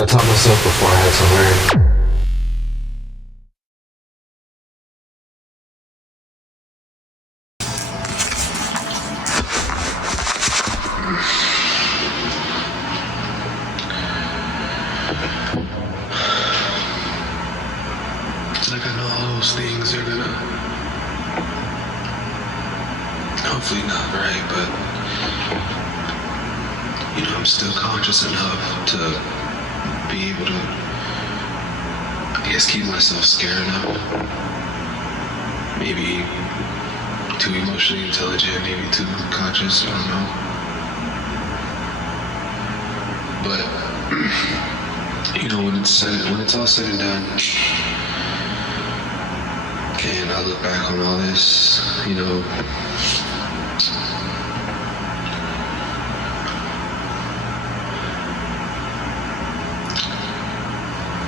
I taught myself before I had to learn. Like I know all those things are gonna, hopefully not right, but you know, I'm still conscious enough to be able to, I guess, keep myself scared enough. Maybe too emotionally intelligent, maybe too conscious, I don't know. But you know, when it's all said and done, and I look back on all this, you know,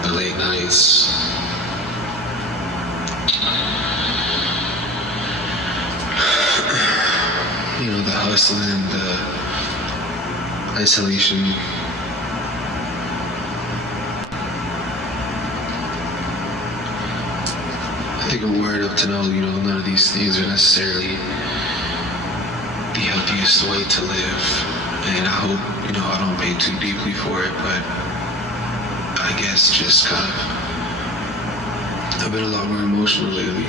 the late nights, you know, the hustling, the isolation, I think I'm aware enough to know, you know, none of these things are necessarily the healthiest way to live. And I hope, you know, I don't pay too deeply for it, but I guess just kind of, I've been a lot more emotional lately.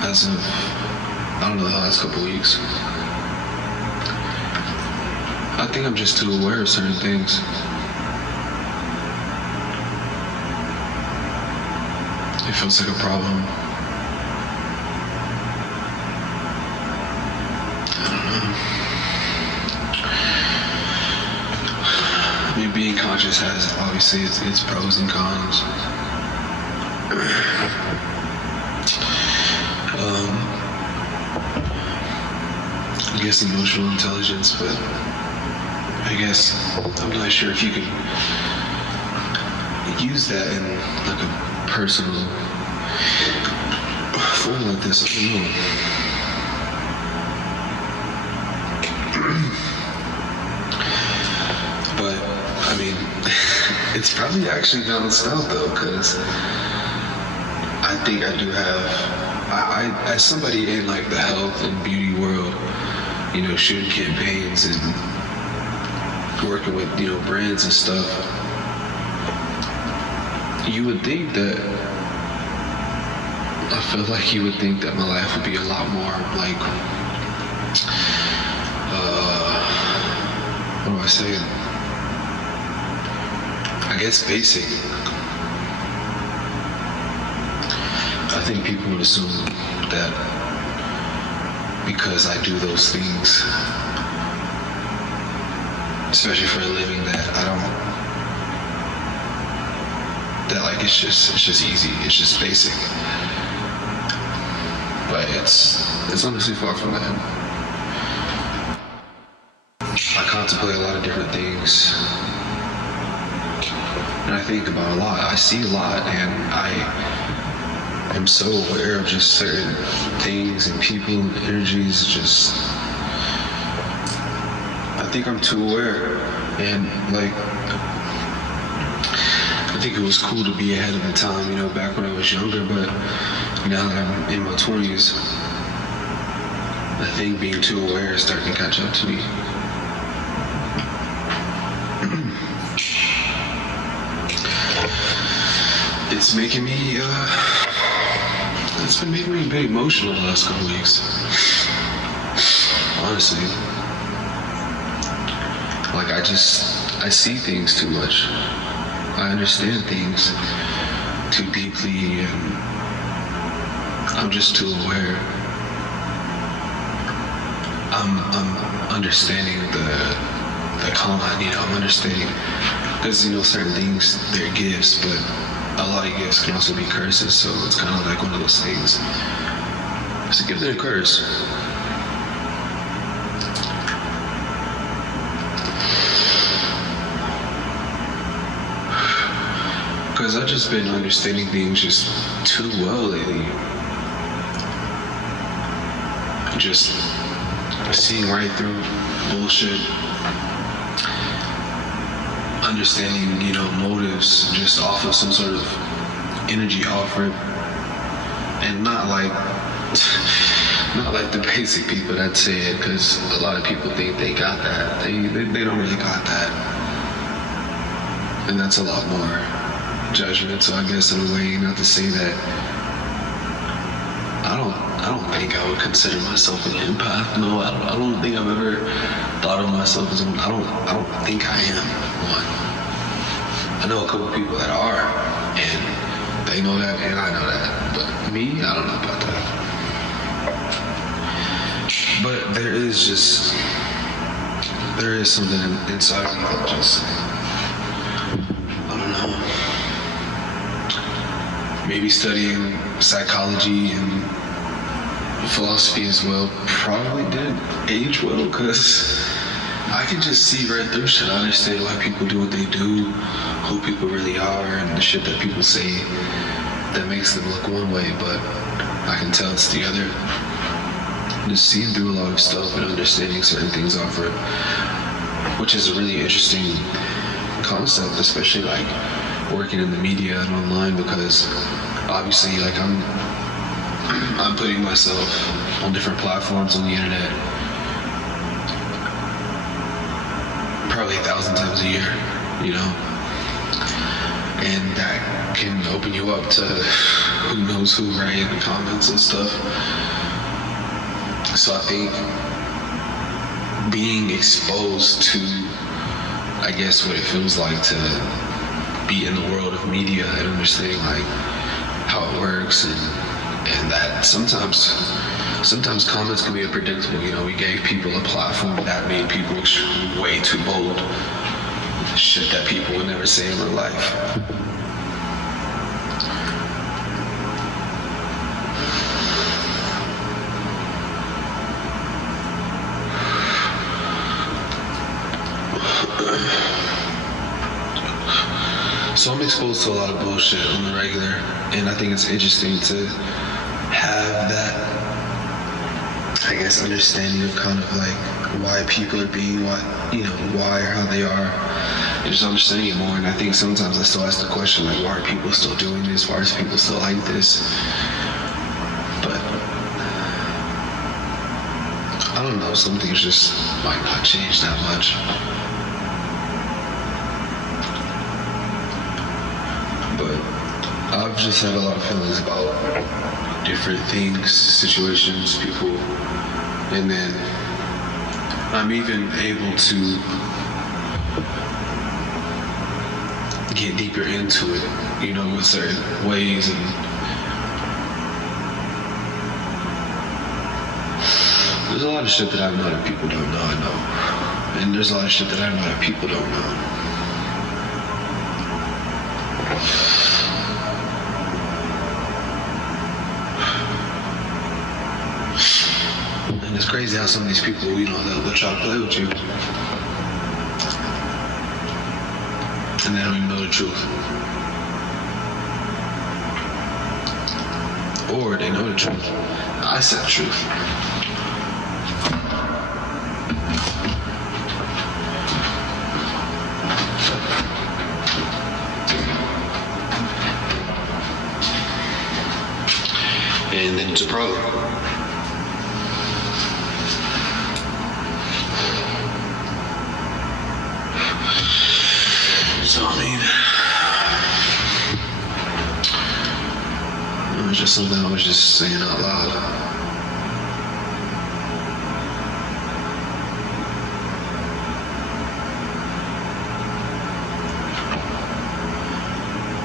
As of, I don't know, the last couple weeks. I think I'm just too aware of certain things. It feels like a problem. I don't know. I mean, being conscious has obviously its pros and cons. I guess emotional intelligence, but I guess I'm not sure if you could use that in like a personal form like this. I don't know. But I mean, it's probably actually balanced out though, because I think I do have, I as somebody in like the health and beauty world, you know, shooting campaigns and working with, you know, brands and stuff, you would think that, I feel like you would think that my life would be a lot more like, what do I say? I guess basic. I think people would assume that because I do those things, especially for a living, that I don't, that like it's just easy, it's just basic. But it's honestly far from that. I contemplate a lot of different things, and I think about a lot. I see a lot, and I am so aware of just certain things and people and energies. Just, I think I'm too aware, and like, I think it was cool to be ahead of the time, you know, back when I was younger, but now that I'm in my 20s, I think being too aware is starting to catch up to me. It's making me, it's been making me a bit emotional the last couple weeks. Honestly. Like I see things too much. I understand things too deeply, and I'm just too aware. I'm understanding the con, you know, I'm understanding, because, you know, certain things, they're gifts, but a lot of gifts can also be curses, so it's kind of like one of those things. It's a gift and a curse. Because I've just been understanding things just too well lately. Just seeing right through bullshit. understanding, motives just off of some sort of energy offered, and not like the basic people that say it, because a lot of people think they got that. They don't really got that, and that's a lot more judgmental, I guess, in a way. Not to say that I don't think I would consider myself an empath. No, I don't think I've ever thought of myself as one. I don't think I am one. I know a couple people that are, and they know that, and I know that. But me, I don't know about that. But there is something inside of me that just, I don't know. Maybe studying psychology and philosophy as well probably did age well, because I can just see right through shit. I understand why people do what they do, who people really are, and the shit that people say that makes them look one way, but I can tell it's the other. Just seeing through a lot of stuff and understanding certain things offered, which is a really interesting concept, especially like working in the media and online, because obviously like I'm putting myself on different platforms on the internet probably 1,000 times a year, and that can open you up to who knows who, right, in the comments and stuff. So I think being exposed to, I guess, what it feels like to be in the world of media and understanding like how it works, and that sometimes comments can be unpredictable. We gave people a platform that made people way too bold. Shit that people would never say in real life. So I'm exposed to a lot of bullshit on the regular, and I think it's interesting to have that, I guess, understanding of kind of like why people are being why or how they are, and just understanding it more. And I think sometimes I still ask the question, like, why are people still doing this? Why are people still like this? But I don't know, some things just might not change that much. I've just had a lot of feelings about different things, situations, people, and then I'm even able to get deeper into it, with certain ways, and there's a lot of shit that I know that people don't know, I know, and there's a lot of shit that I know that people don't know. It's crazy how some of these people, they'll try to play with you, and they don't even know the truth. Or they know the truth. I said the truth. And then it's a problem. So, I mean, it was just something I was just saying out loud.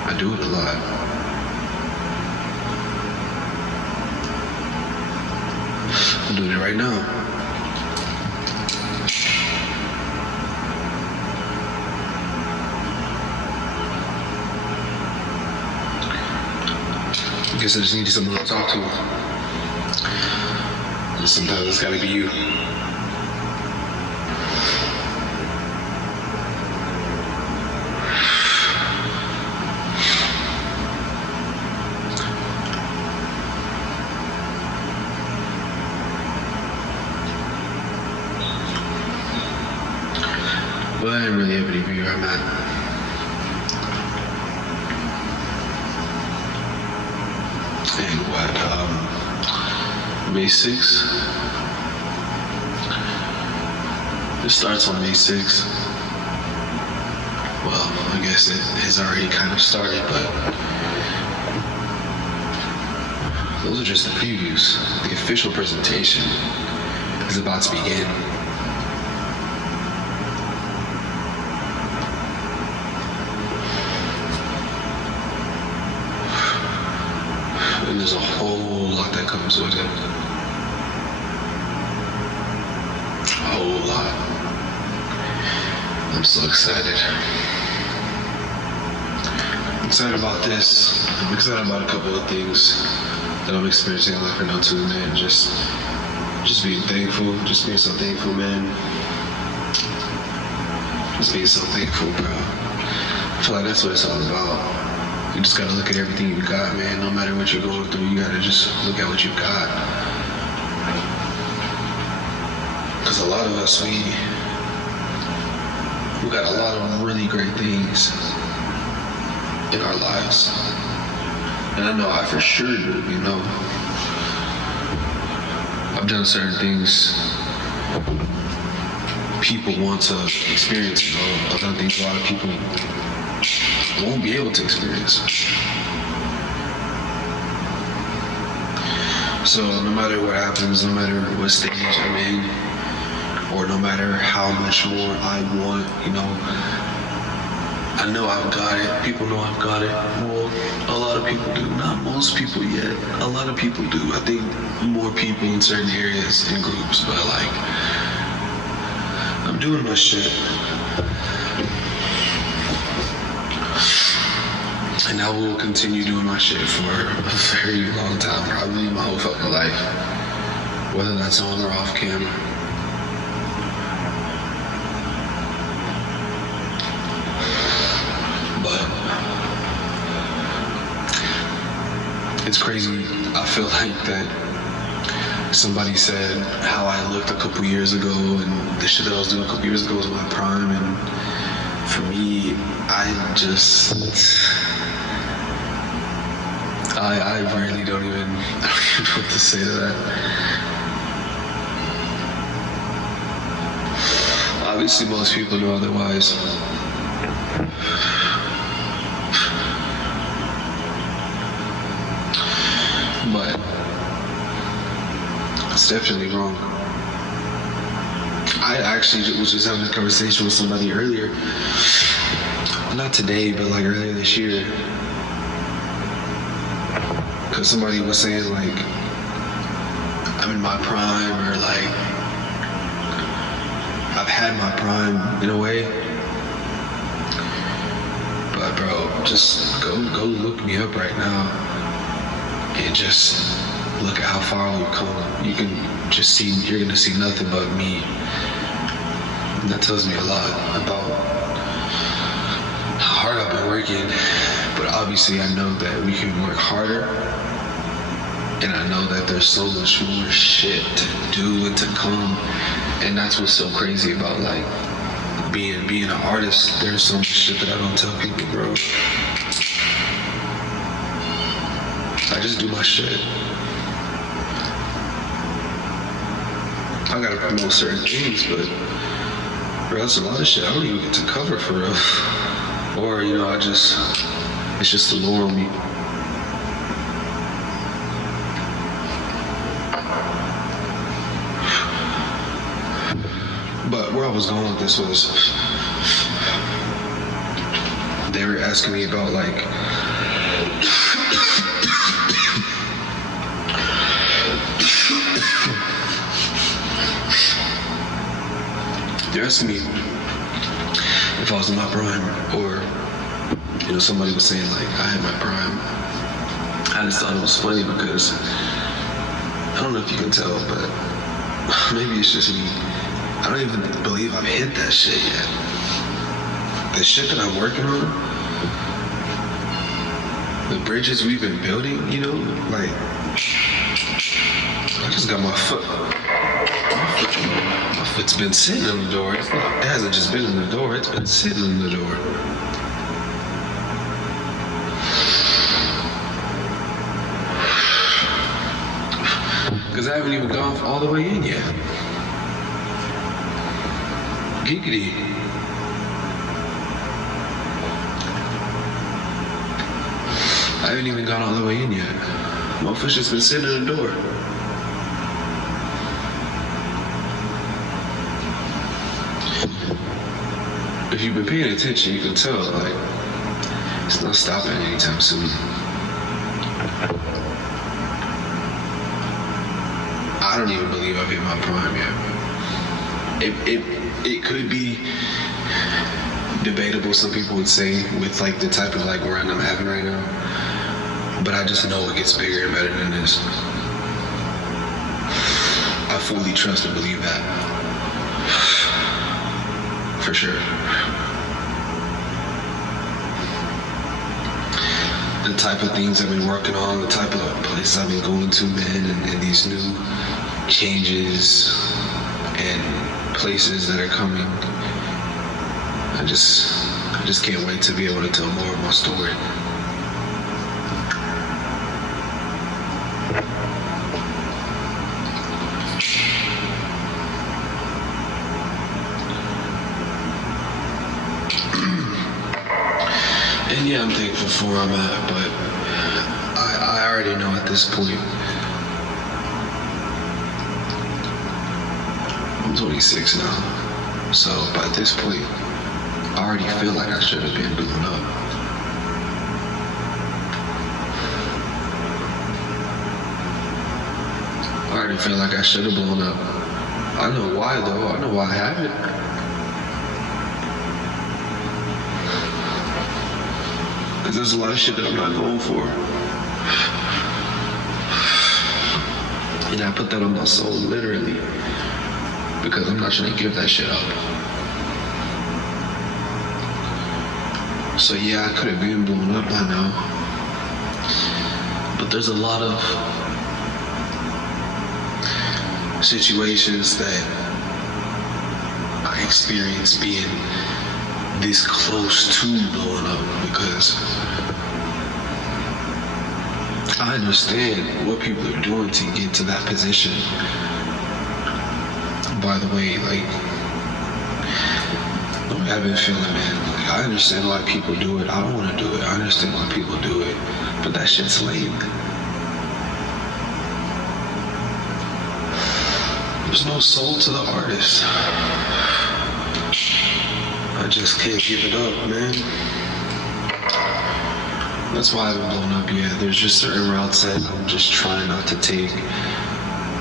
I do it a lot. I'm doing it right now. I guess I just need someone to talk to. And sometimes it's gotta be you. But I didn't really have any view where I'm at. And what, May 6th? It starts on May 6th. Well, I guess it has already kind of started, but those are just the previews. The official presentation is about to begin. And there's a whole lot that comes with it. A whole lot. I'm so excited. I'm excited about this. I'm excited about a couple of things that I'm experiencing in life right now too, man. Just being thankful. Just being so thankful, man. Just being so thankful, bro. I feel like that's what it's all about. You just gotta look at everything you got, man. No matter what you're going through, you gotta just look at what you got. Because a lot of us, we got a lot of really great things in our lives. And I know I for sure do, you know. I've done certain things people want to experience, you know. I've done things a lot of people won't be able to experience. So no matter what happens, no matter what stage I'm in, or no matter how much more I want, you know, I know I've got it. People know I've got it. Well, a lot of people do. Not most people yet. A lot of people do. I think more people in certain areas and groups, but like, I'm doing my shit. And I will continue doing my shit for a very long time, probably my whole fucking life. Whether that's on or off camera. But it's crazy. I feel like that somebody said how I looked a couple years ago and the shit that I was doing a couple years ago was my prime, and for me, I really don't even know what to say to that. Obviously, most people know otherwise. But it's definitely wrong. I actually was just having a conversation with somebody earlier. Not today, but like earlier this year. Because somebody was saying like, I'm in my prime, or like, I've had my prime in a way. But bro, just go look me up right now and just look at how far we've come. You can just see, you're gonna see nothing but me. And that tells me a lot about how hard I've been working. But obviously I know that we can work harder. And I know that there's so much more shit to do and to come. And that's what's so crazy about like being an artist. There's so much shit that I don't tell people, bro. I just do my shit. I gotta promote certain things, but bro, that's a lot of shit I don't even get to cover for real. Or, you know, it's just the lore on me. But where I was going with this was, they were asking me about like, they're asking me if I was in my prime, or, you know, somebody was saying like I had my prime. I just thought it was funny because, I don't know if you can tell, but maybe it's just me. I don't even believe I've hit that shit yet. The shit that I'm working on, the bridges we've been building, you know, like, I just got my It's been sitting in the door. It hasn't just been in the door, it's been sitting in the door. Because I haven't even gone all the way in yet. Giggity. I haven't even gone all the way in yet. Motherfucker's just been sitting in the door. If you've been paying attention, you can tell, like, it's not stopping anytime soon. I don't even believe I've hit my prime yet. It could be debatable, some people would say, with like the type of like run I'm having right now. But I just know it gets bigger and better than this. I fully trust and believe that. For sure. The type of things I've been working on, the type of places I've been going to, man, and these new changes and places that are coming. I just can't wait to be able to tell more of my story. And yeah, I'm thankful for where I'm at, but I already know at this point, I'm 26 now, so by this point, I already feel like I should have been blown up. I already feel like I should have blown up. I know why though, I know why I haven't. Because there's a lot of shit that I'm not going for. And I put that on my soul, literally. Because I'm not trying to give that shit up. So yeah, I could have been blown up by now. But there's a lot of situations that I experienced being this close to blowing up, because I understand what people are doing to get to that position. By the way, like, I've been feeling, man, like, I understand why people do it. I don't want to do it. I understand why people do it, but that shit's lame. There's no soul to the artist. I just can't give it up, man. That's why I haven't blown up yet. There's just certain routes that I'm just trying not to take.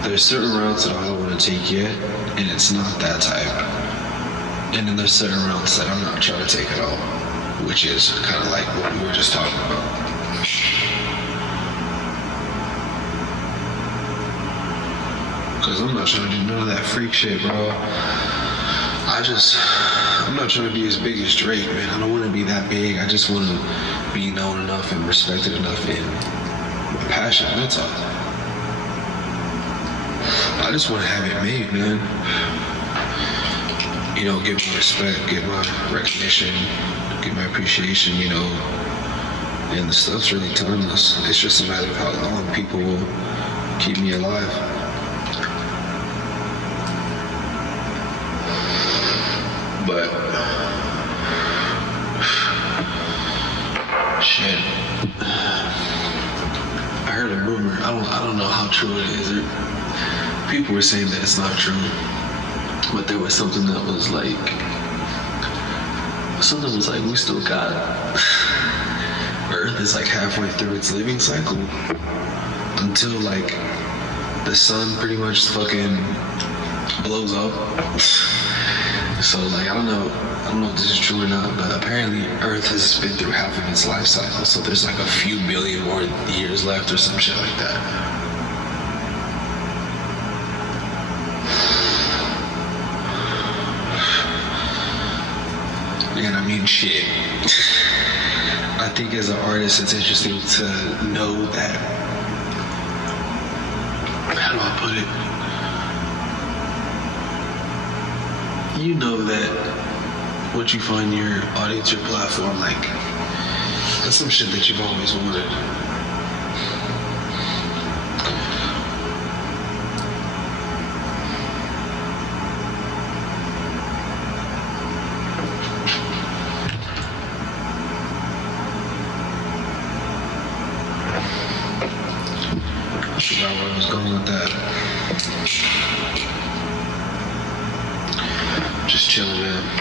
There's certain routes that I don't want to take yet, and it's not that type. And then there's certain routes that I'm not trying to take at all, which is kind of like what we were just talking about. Because I'm not trying to do none of that freak shit, bro. I'm not trying to be as big as Drake, man. I don't want to be that big. I just want to be known enough and respected enough in my passion, that's all. I just want to have it made, man. You know, get my respect, get my recognition, get my appreciation, you know. And the stuff's really timeless. It's just a matter of how long people will keep me alive. But shit, I heard a rumor. I don't know how true it is. People were saying that it's not true, but there was something that was like, we still got Earth is like halfway through its living cycle until like the sun pretty much fucking blows up. So like, I don't know if this is true or not, but apparently Earth has been through half of its life cycle, so there's like a few billion more years left or some shit like that. And I mean, shit. I think as an artist, it's interesting to know that, how do I put it? you know that what you find your audience, your platform, like, that's some shit that you've always wanted. I forgot where I was going with that. Just chilling, man.